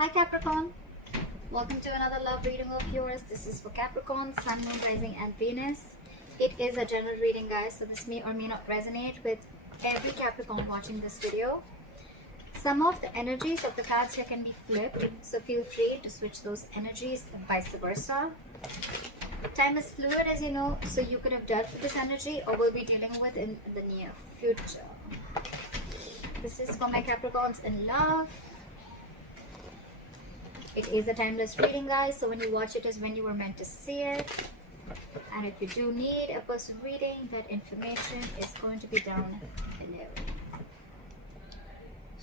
Hi Capricorn, welcome to another love reading of yours. This is for Capricorn, Sun, Moon, Rising and Venus. It is a general reading, guys, so this may or may not resonate with every Capricorn watching this video. Some of the energies of the cards here can be flipped, so feel free to switch those energies and vice versa. Time is fluid, as you know, so you could have dealt with this energy or will be dealing with in the near future. This is for my Capricorns in love. It is a timeless reading, guys, so when you watch it is when you were meant to see it. And if you do need a person reading, that information is going to be down below.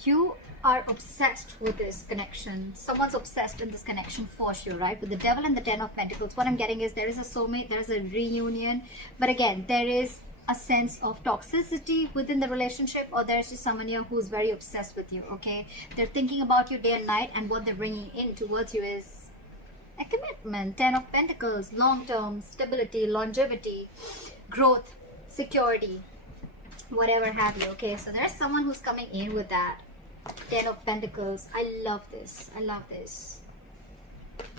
You are obsessed with this connection. Someone's obsessed in this connection for sure, right? With the Devil and the Ten of Pentacles, what I'm getting is there is a soulmate, there is a reunion, but again, there is a sense of toxicity within the relationship, or there's just someone here who's very obsessed with you, okay? They're thinking about you day and night, and what they're bringing in towards you is a commitment. Ten of Pentacles, long-term stability, longevity, growth, security, whatever have you, okay? So there's someone who's coming in with that Ten of Pentacles. I love this. I love this.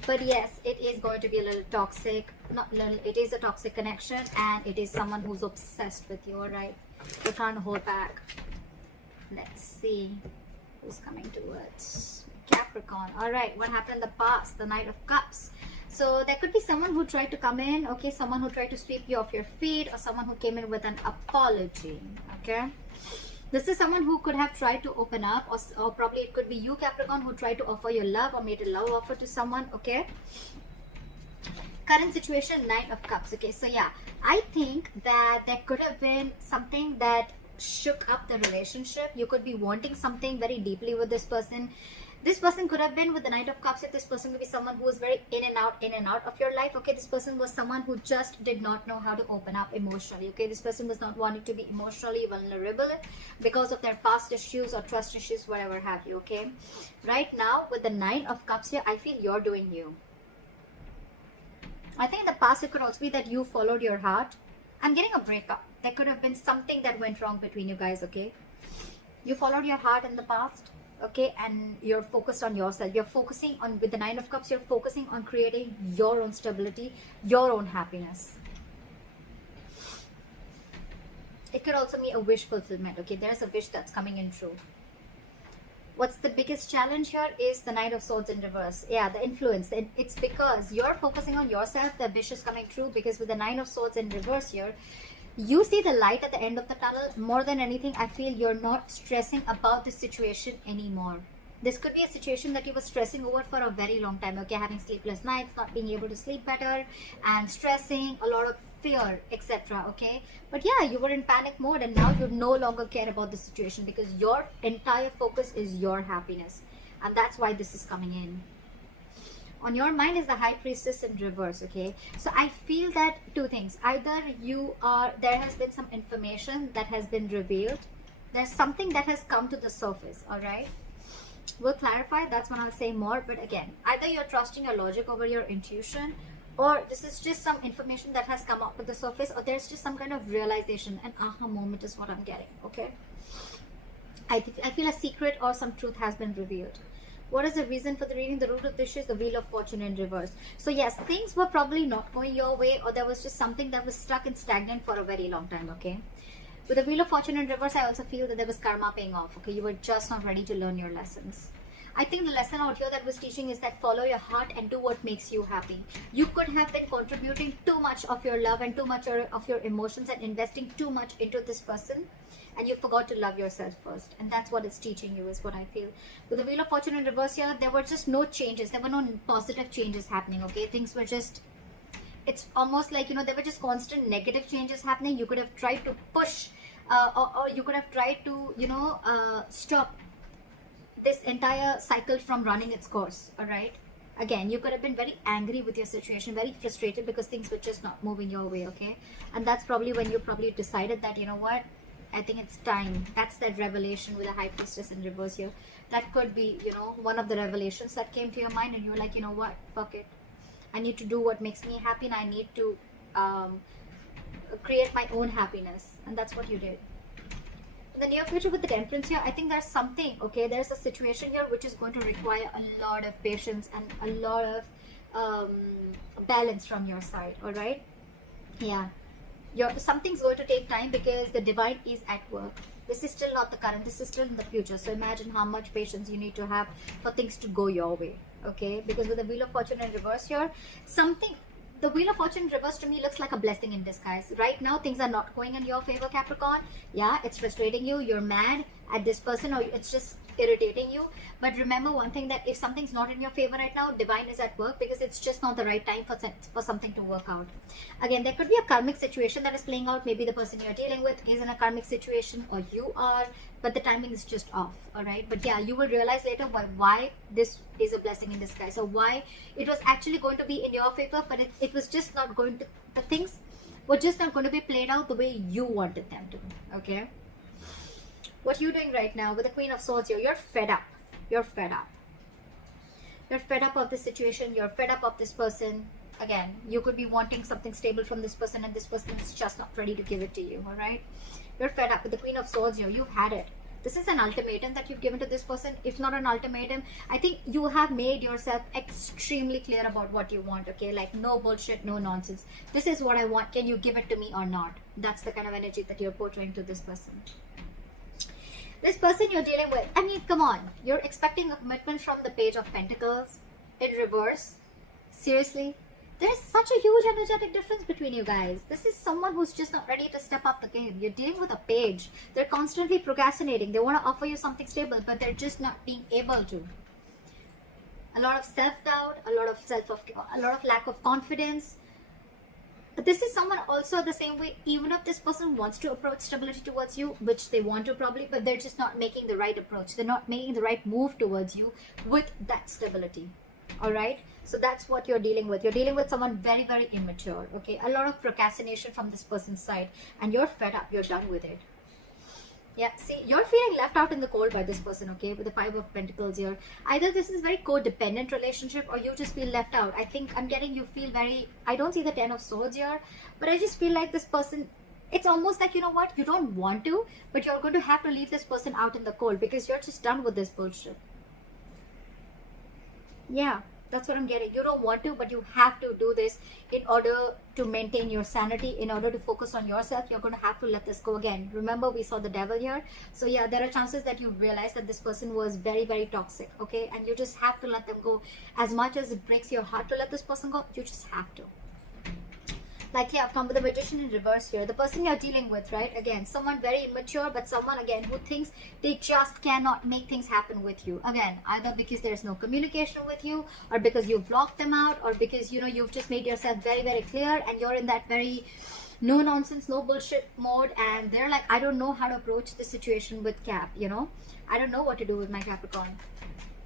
But yes, it is going to be a little toxic. Not little, it is a toxic connection, and it is someone who's obsessed with you, alright? You can't hold back. Let's see who's coming towards Capricorn. Alright, what happened in the past? The Knight of Cups. So there could be someone who tried to come in, okay? Someone who tried to sweep you off your feet, or someone who came in with an apology, okay? This is someone who could have tried to open up, or probably it could be you, Capricorn, who tried to offer your love or made a love offer to someone, okay? Current situation, Knight of Cups, okay? So yeah, I think that there could have been something that shook up the relationship. You could be wanting something very deeply with this person. This person could have been with the Knight of Cups. If this person could be someone who was very in and out of your life, okay? This person was someone who just did not know how to open up emotionally, okay? This person was not wanting to be emotionally vulnerable because of their past issues or trust issues, whatever have you, okay? Right now, with the Nine of Cups here, I feel you're doing you. I think in the past, it could also be that you followed your heart. I'm getting a breakup. There could have been something that went wrong between you guys, okay? You followed your heart in the past, okay, and you're focused on yourself. You're focusing on, with the Nine of Cups, you're focusing on creating your own stability, your own happiness. It could also be a wish fulfillment, okay? There's a wish that's coming in true. What's the biggest challenge here is the Knight of Swords in reverse. Yeah, the influence. It's because you're focusing on yourself, the wish is coming true, because with the Nine of Swords in reverse here, you see the light at the end of the tunnel. More than anything, I feel you're not stressing about the situation anymore. This could be a situation that you were stressing over for a very long time, okay? Having sleepless nights, not being able to sleep better, and stressing, a lot of fear, etc., okay? But yeah, you were in panic mode, and now you no longer care about the situation because your entire focus is your happiness. And that's why this is coming in. On your mind is the High Priestess in reverse, okay? So I feel that two things. Either there has been some information that has been revealed. There's something that has come to the surface, all right? We'll clarify. That's when I'll say more. But again, either you're trusting your logic over your intuition, or this is just some information that has come up to the surface, or there's just some kind of realization. An aha moment is what I'm getting, okay? I feel a secret or some truth has been revealed. What is the reason for the reading? The root of the issue is the Wheel of Fortune in reverse. So yes, things were probably not going your way, or there was just something that was stuck and stagnant for a very long time, okay? With the Wheel of Fortune in reverse, I also feel that there was karma paying off, okay? You were just not ready to learn your lessons. I think the lesson out here that was teaching is that follow your heart and do what makes you happy. You could have been contributing too much of your love and too much of your emotions and investing too much into this person, and you forgot to love yourself first. And that's what it's teaching you, is what I feel. With the Wheel of Fortune in reverse here, there were just no changes. There were no positive changes happening, okay? Things were just, it's almost like, you know, there were just constant negative changes happening. You could have tried to push, or you could have tried to, you know, stop this entire cycle from running its course, all right? Again, you could have been very angry with your situation, very frustrated because things were just not moving your way, okay? And that's probably when you probably decided that, you know what, I think it's time. That's that revelation with the High Priestess in reverse here. That could be, you know, one of the revelations that came to your mind, and you were like, you know what, fuck it. I need to do what makes me happy, and I need to create my own happiness. And that's what you did. In the near future with the Temperance here, I think there's something, okay, there's a situation here which is going to require a lot of patience and a lot of balance from your side. All right, yeah, something's going to take time because the divine is at work. This is still not the current, this is still in the future. So imagine how much patience you need to have for things to go your way. Okay, because with the Wheel of Fortune in reverse here, the Wheel of Fortune in reverse to me looks like a blessing in disguise. Right now things are not going in your favor, Capricorn. Yeah, it's frustrating you, you're mad at this person, or it's just irritating you. But remember one thing, that if something's not in your favor right now, divine is at work, because it's just not the right time for something to work out. Again, there could be a karmic situation that is playing out. Maybe the person you're dealing with is in a karmic situation, or you are, but the timing is just off. All right, but yeah, you will realize later why this is a blessing in disguise, or why it was actually going to be in your favor, but it was just not going to, the things were just not going to be played out the way you wanted them to. Okay, what you're doing right now with the Queen of Swords here, you're fed up. You're fed up. You're fed up of this situation. You're fed up of this person. Again, you could be wanting something stable from this person, and this person is just not ready to give it to you. All right, you're fed up with the Queen of Swords here. You've had it. This is an ultimatum that you've given to this person. If not an ultimatum, I think you have made yourself extremely clear about what you want. Okay, like no bullshit, no nonsense. This is what I want. Can you give it to me or not? That's the kind of energy that you're portraying to this person. This person you're dealing with, I mean, come on. You're expecting a commitment from the Page of Pentacles in reverse. Seriously? There's such a huge energetic difference between you guys. This is someone who's just not ready to step up the game. You're dealing with a page. They're constantly procrastinating. They want to offer you something stable, but they're just not being able to. A lot of self-doubt, a lot of lack of confidence. But this is someone also the same way, even if this person wants to approach stability towards you, which they want to probably, but they're just not making the right approach. They're not making the right move towards you with that stability. All right, so that's what you're dealing with. You're dealing with someone very, very immature. Okay, a lot of procrastination from this person's side, and you're fed up. You're done with it. Yeah, see, you're feeling left out in the cold by this person, okay, with the Five of Pentacles here. Either this is very codependent relationship, or you just feel left out. I think I'm getting you feel very, I don't see the Ten of Swords here, but I just feel like this person, it's almost like, you know what, you don't want to, but you're going to have to leave this person out in the cold because you're just done with this bullshit. Yeah, that's what I'm getting. You don't want to, but you have to do this in order to maintain your sanity, in order to focus on yourself. You're going to have to let this go. Again, remember we saw the Devil here. So yeah, there are chances that you realize that this person was very, very toxic. Okay, and you just have to let them go. As much as it breaks your heart to let this person go, you just have to. Like, yeah, come with the Magician in reverse here. The person you're dealing with, right? Again, someone very immature, but someone, again, who thinks they just cannot make things happen with you. Again, either because there's no communication with you, or because you've blocked them out, or because, you know, you've just made yourself very, very clear, and you're in that very no nonsense, no bullshit mode, and they're like, I don't know how to approach this situation with Cap, you know? I don't know what to do with my Capricorn.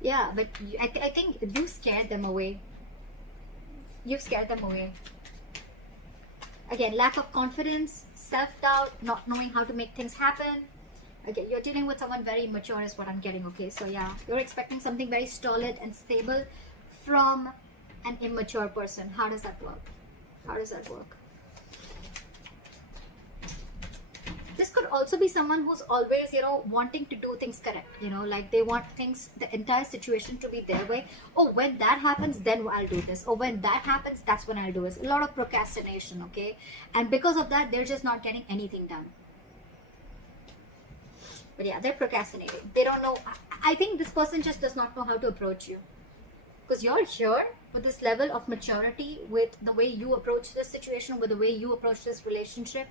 Yeah, but I think you scared them away. You've scared them away. Again, lack of confidence, self-doubt, not knowing how to make things happen. Again, you're dealing with someone very mature is what I'm getting, okay? So yeah, you're expecting something very solid and stable from an immature person. How does that work? How does that work? This could also be someone who's always, you know, wanting to do things correct, you know, like they want things, the entire situation to be their way. Oh, when that happens, then I'll do this. Oh, when that happens, that's when I'll do this. A lot of procrastination, okay? And because of that, they're just not getting anything done. But yeah, they're procrastinating. They don't know. I think this person just does not know how to approach you. Because you're here with this level of maturity, with the way you approach this situation, with the way you approach this relationship,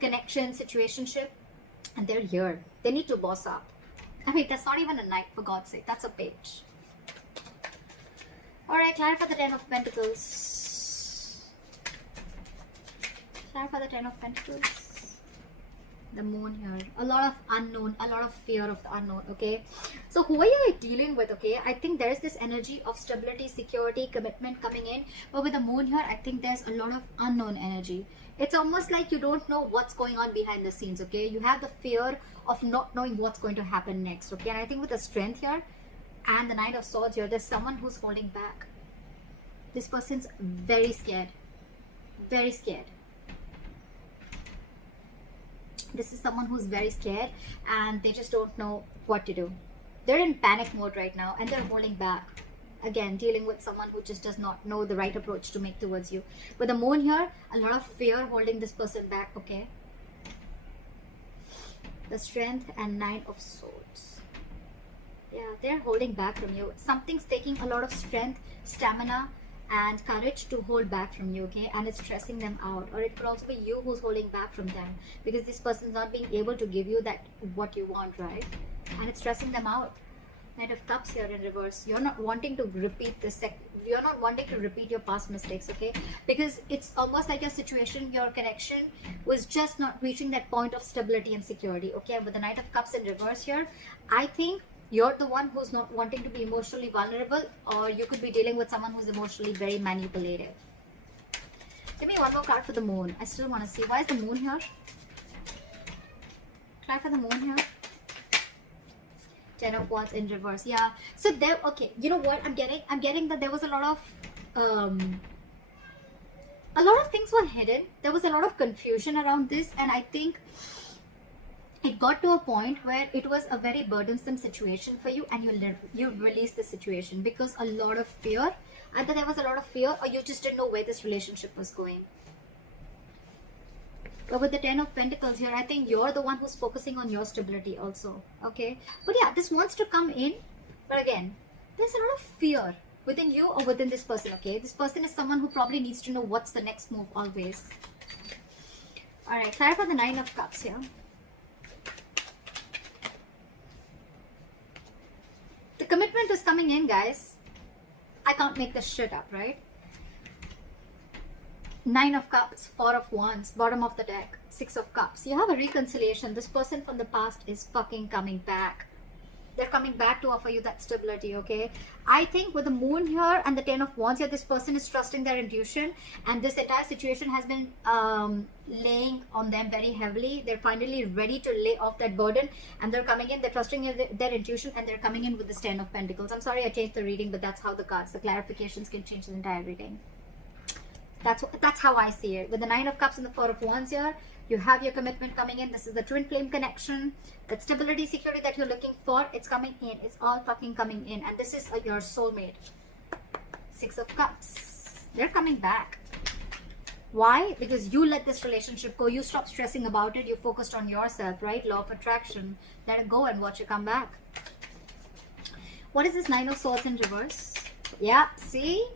connection, situationship, and they're here. They need to boss up. I mean, that's not even a knight, for God's sake. That's a page. Alright, clarify the Ten of Pentacles. Clarify the Ten of Pentacles. The Moon here. A lot of unknown, a lot of fear of the unknown, okay? So who are you dealing with, okay? I think there's this energy of stability, security, commitment coming in. But with the Moon here, I think there's a lot of unknown energy. It's almost like you don't know what's going on behind the scenes, okay? You have the fear of not knowing what's going to happen next, okay? And I think with the Strength here and the Knight of Swords here, there's someone who's holding back. This person's very scared. Very scared. This is someone who's very scared and they just don't know what to do. They're in panic mode right now and they're holding back. Again, dealing with someone who just does not know the right approach to make towards you. With the moon here, a lot of fear holding this person back, okay? The strength and 9 of swords. Yeah, they're holding back from you. Something's taking a lot of strength, stamina, and courage to hold back from you, okay? And it's stressing them out. Or it could also be you who's holding back from them, because this person's not being able to give you that what you want, right? And it's stressing them out. Knight of Cups here in reverse. You're not wanting to repeat this. You're not wanting to repeat your past mistakes, okay? Because it's almost like your situation, your connection was just not reaching that point of stability and security, okay? With the Knight of Cups in reverse here, I think you're the one who's not wanting to be emotionally vulnerable, or you could be dealing with someone who's emotionally very manipulative. Give me one more card for the moon. I still want to see. Why is the moon here? Try for the moon here. 10 of Wands in reverse. Yeah. So there, okay. You know what I'm getting? I'm getting that there was a lot of things were hidden. There was a lot of confusion around this, and I think it got to a point where it was a very burdensome situation for you, and you released the situation because a lot of fear. Either there was a lot of fear, or you just didn't know where this relationship was going. But with the 10 of Pentacles here, I think you're the one who's focusing on your stability also, okay? But yeah, this wants to come in, but again, there's a lot of fear within you or within this person, okay? This person is someone who probably needs to know what's the next move always. Alright, clarify the 9 of Cups here. The commitment is coming in, guys. I can't make this shit up, right? 9 of Cups, 4 of Wands, bottom of the deck, 6 of Cups. You have a reconciliation. This person from the past is fucking coming back. They're coming back to offer you that stability, okay? I think with the moon here and the 10 of Wands here, this person is trusting their intuition, and this entire situation has been laying on them very heavily. They're finally ready to lay off that burden, and they're coming in, they're trusting their intuition, and they're coming in with this 10 of Pentacles. I'm sorry I changed the reading, but that's how the cards, the clarifications can change the entire reading. That's how I see it. With the 9 of Cups and the 4 of Wands here, you have your commitment coming in. This is the twin flame connection. That stability, security that you're looking for, it's coming in. It's all fucking coming in. And this is your soulmate. 6 of Cups. They're coming back. Why? Because you let this relationship go. You stop stressing about it. You focused on yourself, right? Law of attraction. Let it go and watch it come back. What is this 9 of Swords in reverse? Yeah, see?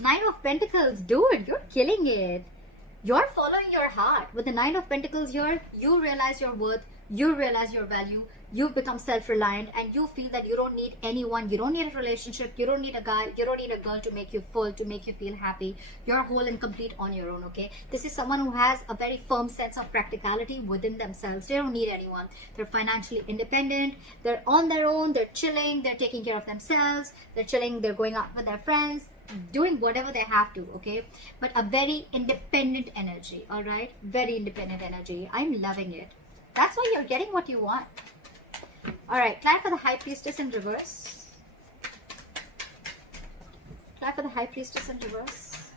9 of Pentacles, dude, you're killing it. You're following your heart. With the 9 of Pentacles here, you realize your worth, you realize your value, you've become self-reliant, and you feel that you don't need anyone, you don't need a relationship, you don't need a guy, you don't need a girl to make you full, to make you feel happy. You're whole and complete on your own, okay? This is someone who has a very firm sense of practicality within themselves. They don't need anyone. They're financially independent, they're on their own, they're chilling, they're taking care of themselves, they're chilling, they're going out with their friends, doing whatever they have to, okay? But a very independent energy, all right? Very independent energy. I'm loving it. That's why you're getting what you want. All right, try for the High Priestess in reverse. Try for the High Priestess in reverse.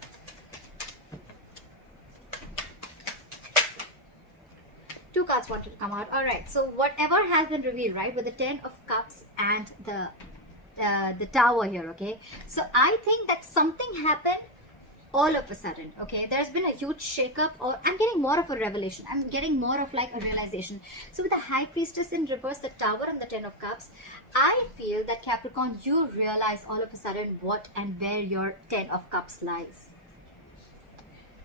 Two cards wanted to come out. All right, so whatever has been revealed, right, with the 10 of Cups and the Tower here, okay? So I think that something happened all of a sudden, okay? There's been a huge shakeup, or I'm getting more of a revelation. I'm getting more of like a realization. So with the High Priestess in reverse, the Tower and the 10 of Cups, I feel that Capricorn, you realize all of a sudden what and where your 10 of Cups lies.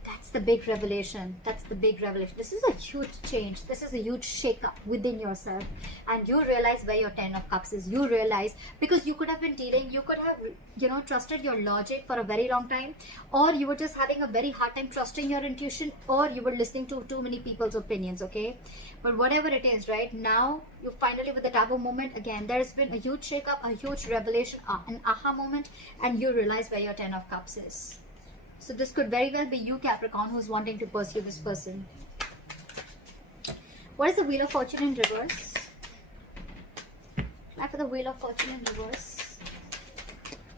That's the big revelation. That's the big revelation. This is a huge change. This is a huge shake-up within yourself. And you realize where your 10 of Cups is. You realize, because you could have been dealing, you could have, you know, trusted your logic for a very long time. Or you were just having a very hard time trusting your intuition. Or you were listening to too many people's opinions, okay? But whatever it is, right? Now, you finally, with the Tower moment, again, there's been a huge shake-up, a huge revelation, an aha moment. And you realize where your 10 of Cups is. So this could very well be you, Capricorn, who's wanting to pursue this person. What is the Wheel of Fortune in reverse? Try for the Wheel of Fortune in reverse.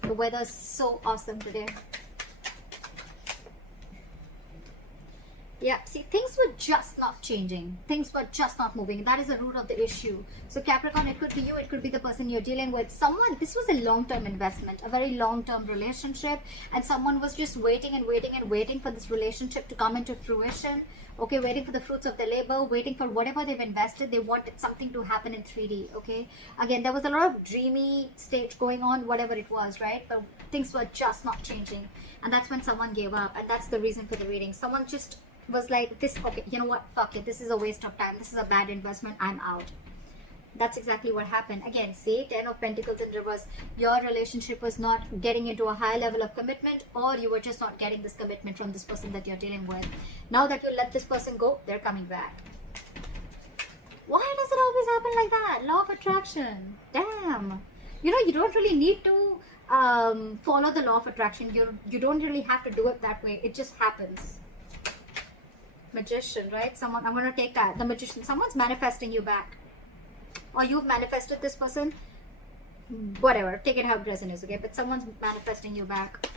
The weather is so awesome today. Yeah, see, things were just not changing. Things were just not moving. That is the root of the issue. So Capricorn, it could be you, it could be the person you're dealing with. Someone, this was a long-term investment, a very long-term relationship, and someone was just waiting and waiting and waiting for this relationship to come into fruition. Okay, waiting for the fruits of their labor, waiting for whatever they've invested. They wanted something to happen in 3D. Okay, again, there was a lot of dreamy stage going on, whatever it was, right? But things were just not changing, and that's when someone gave up, and that's the reason for the reading. Someone just was like, this, okay, you know what, fuck it, this is a waste of time, this is a bad investment, I'm out. That's exactly what happened. Again, say 10 of Pentacles in reverse. Your relationship was not getting into a high level of commitment, or you were just not getting this commitment from this person that you're dealing with. Now that you let this person go, they're coming back. Why does it always happen like that? Law of attraction. Damn. You know, you don't really need to follow the law of attraction. You don't really have to do it that way. It just happens. Magician, right? Someone, I'm going to take that. The Magician. Someone's manifesting you back. Or you've manifested this person. Whatever. Take it how present is, okay? But someone's manifesting you back.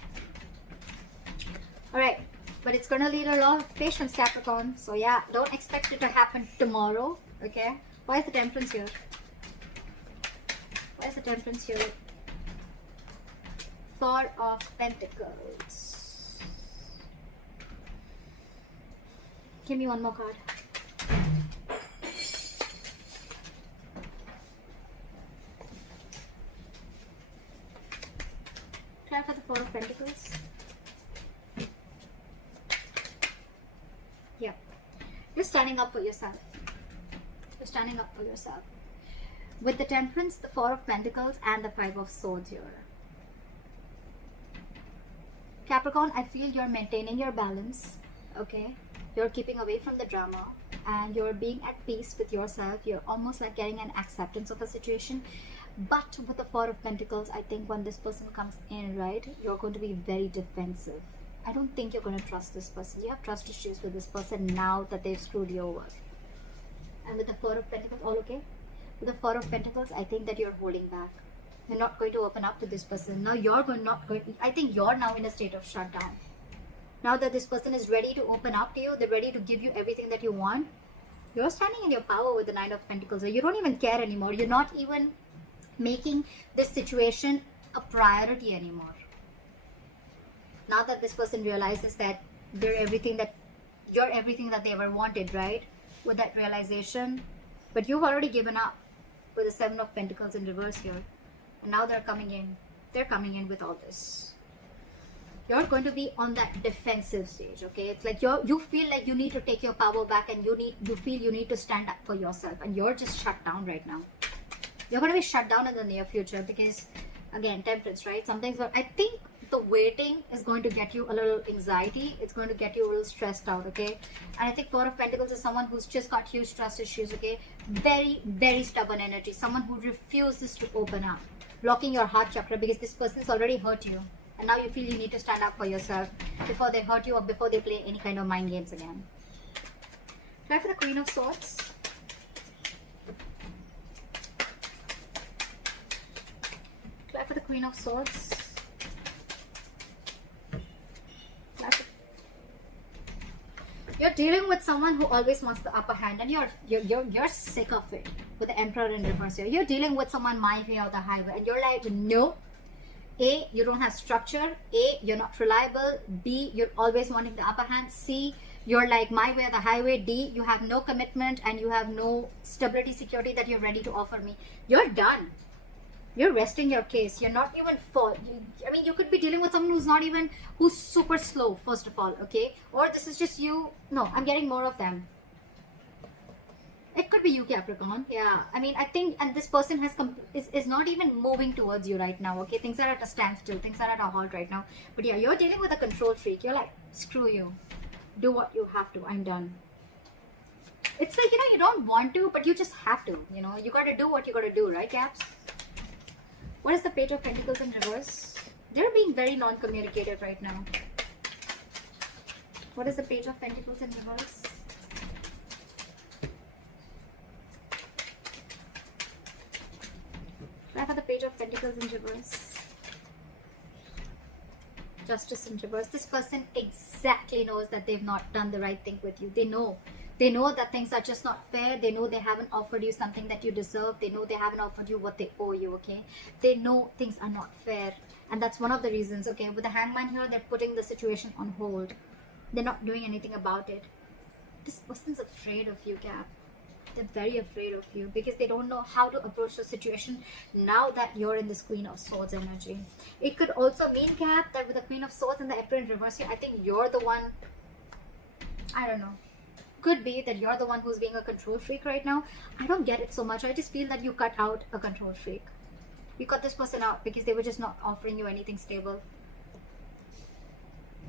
Alright. But it's going to lead a lot of patience, Capricorn. So yeah, don't expect it to happen tomorrow, okay? Why is the Temperance here? Why is the Temperance here? Four of Pentacles. Give me one more card. Try for the Four of Pentacles. Yeah. You're standing up for yourself. You're standing up for yourself. With the Temperance, the Four of Pentacles, and the Five of Swords here. Capricorn, I feel you're maintaining your balance, okay? You're keeping away from the drama, and you're being at peace with yourself. You're almost like getting an acceptance of a situation. But with the Four of Pentacles, I think when this person comes in, right, you're going to be very defensive. I don't think you're going to trust this person. You have trust issues with this person now that they've screwed you over. And with the Four of Pentacles, all okay? With the Four of Pentacles, I think that you're holding back. You're not going to open up to this person. Now you're not going. I think you're now in a state of shutdown. Now that this person is ready to open up to you, they're ready to give you everything that you want. You're standing in your power with the Nine of Pentacles. You don't even care anymore. You're not even making this situation a priority anymore. Now that this person realizes that you're everything that they ever wanted, right? With that realization, but you've already given up with the Seven of Pentacles in reverse here, and now they're coming in. They're coming in with all this. You're going to be on that defensive stage, okay? It's like you feel like you need to take your power back, and you feel you need to stand up for yourself, and you're just shut down right now. You're going to be shut down in the near future because, again, Temperance, right? Something's going. I think the waiting is going to get you a little anxiety. It's going to get you a little stressed out, okay? And I think Four of Pentacles is someone who's just got huge trust issues, okay? Very, very stubborn energy. Someone who refuses to open up, blocking your heart chakra because this person's already hurt you. And now you feel you need to stand up for yourself before they hurt you or before they play any kind of mind games again. Try for the Queen of Swords. Try for the Queen of Swords. You're dealing with someone who always wants the upper hand, and you're sick of it. With the Emperor in reverse here, you're dealing with someone my way or the highway, and you're like, no. A, you don't have structure. A, you're not reliable. B, you're always wanting the upper hand. C, you're like my way or the highway. D, you have no commitment and you have no stability, security that you're ready to offer me. You're done. You're resting your case. You're not even full. I mean, you could be dealing with someone who's super slow, first of all, okay? Or this is just you. No, I'm getting more of them. It could be you, Capricorn. Yeah, I mean, I think, and this person is not even moving towards you right now, okay? Things are at a standstill. Things are at a halt right now. But yeah, you're dealing with a control freak. You're like, screw you. Do what you have to. I'm done. It's like, you don't want to, but you just have to. You got to do what you got to do, right, Caps? What is the Page of Pentacles in reverse? They're being very non-communicative right now. What is the Page of Pentacles in reverse? Try for the Page of Pentacles in reverse. Justice in reverse. This person exactly knows that they've not done the right thing with you. They know. They know that things are just not fair. They know they haven't offered you something that you deserve. They know they haven't offered you what they owe you, okay? They know things are not fair. And that's one of the reasons, okay? With the hangman here, they're putting the situation on hold. They're not doing anything about it. This person's afraid of you, Cap. They're very afraid of you because they don't know how to approach the situation now that you're in this Queen of Swords energy. It could also mean, Cap, that with the Queen of Swords and the Emperor in reverse here, I think you're the one, I don't know. Could be that you're the one who's being a control freak right now. I don't get it so much. I just feel that you cut out a control freak. You cut this person out because they were just not offering you anything stable.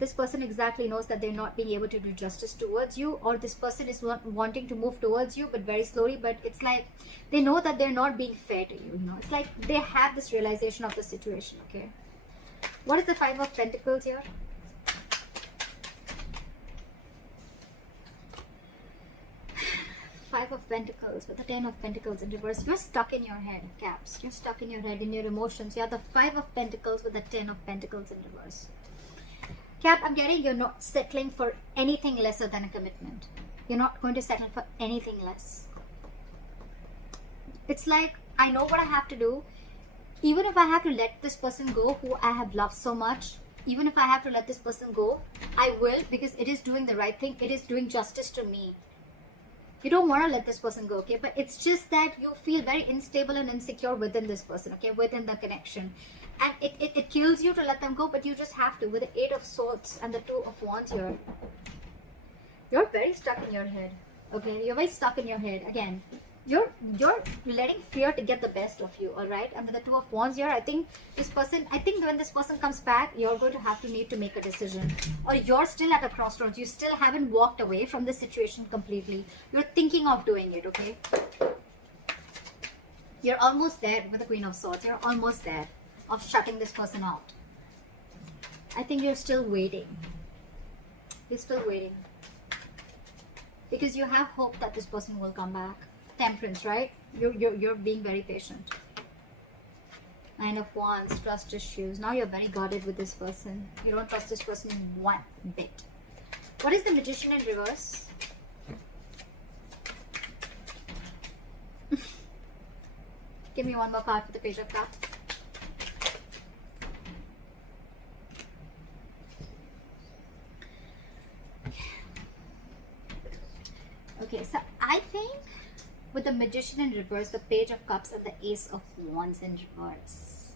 This person exactly knows that they're not being able to do justice towards you, or this person is wanting to move towards you but very slowly, but it's like they know that they're not being fair to you, you know. It's like they have this realization of the situation, okay? What is the Five of Pentacles here? Five of Pentacles with the Ten of Pentacles in reverse. You're stuck in your head, Caps. You're stuck in your head, in your emotions. You have the Five of Pentacles with the Ten of Pentacles in reverse. Cap, I'm getting you're not settling for anything lesser than a commitment. You're not going to settle for anything less. It's like, I know what I have to do. Even if I have to let this person go who I have loved so much, even if I have to let this person go, I will, because it is doing the right thing. It is doing justice to me. You don't want to let this person go, okay? But it's just that you feel very unstable and insecure within this person, okay? Within the connection. And it kills you to let them go, but you just have to. With the Eight of Swords and the Two of Wands here. You're very stuck in your head, okay? You're very stuck in your head. Again, you're letting fear to get the best of you, all right? And with the Two of Wands here, I think when this person comes back, you're going to need to make a decision. Or you're still at a crossroads. You still haven't walked away from the situation completely. You're thinking of doing it, okay? You're almost there with the Queen of Swords. You're almost there of shutting this person out. I think you're still waiting. You're still waiting. Because you have hope that this person will come back. Temperance, right? You're being very patient. Nine of Wands, trust issues. Now you're very guarded with this person. You don't trust this person in one bit. What is the Magician in reverse? Give me one more card for the Page of Cups. Okay, so I think with the Magician in reverse, the Page of Cups and the Ace of Wands in reverse.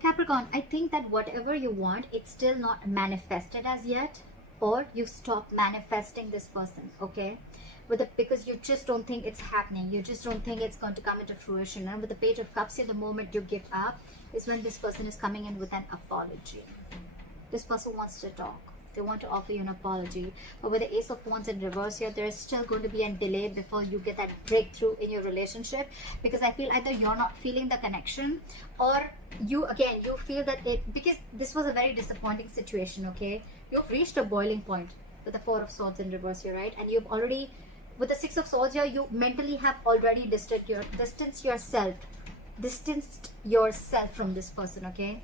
Capricorn, I think that whatever you want, it's still not manifested as yet, or you stop manifesting this person, okay? Because you just don't think it's happening. You just don't think it's going to come into fruition. And with the Page of Cups here, the moment you give up is when this person is coming in with an apology. This person wants to talk. They want to offer you an apology. But with the Ace of Wands in reverse here, there is still going to be a delay before you get that breakthrough in your relationship. Because I feel either you're not feeling the connection, or you feel that because this was a very disappointing situation, okay? You've reached a boiling point with the Four of Swords in reverse here, right? And you've already, with the Six of Swords here, you mentally have already distanced yourself from this person, okay?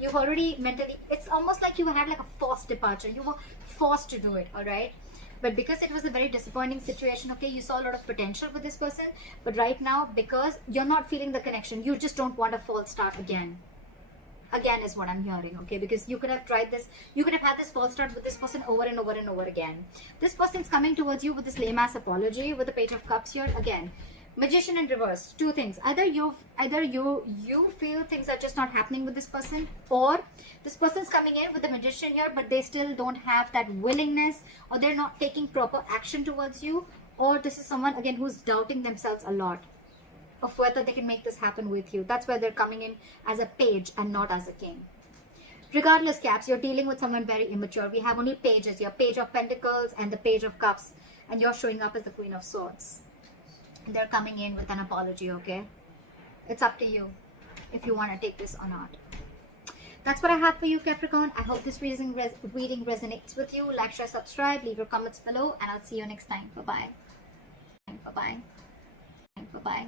You've already mentally, it's almost like you had like a forced departure. You were forced to do it, all right? But because it was a very disappointing situation, okay, you saw a lot of potential with this person. But right now, because you're not feeling the connection, you just don't want a false start again. Again is what I'm hearing, okay? Because you could have tried this, you could have had this false start with this person over and over and over again. This person's coming towards you with this lame-ass apology with the Page of Cups here again. Magician in reverse, two things. Either you feel things are just not happening with this person, or this person's coming in with the Magician here, but they still don't have that willingness, or they're not taking proper action towards you, or this is someone again who's doubting themselves a lot of whether they can make this happen with you. That's why they're coming in as a page and not as a king. Regardless, Caps, you're dealing with someone very immature. We have only pages, your Page of Pentacles and the Page of Cups, and you're showing up as the Queen of Swords. They're coming in with an apology, okay? It's up to you if you want to take this or not. That's what I have for you, Capricorn. I hope this reading resonates with you. Like, share, subscribe, leave your comments below, and I'll see you next time. Bye-bye. Bye-bye. Bye-bye.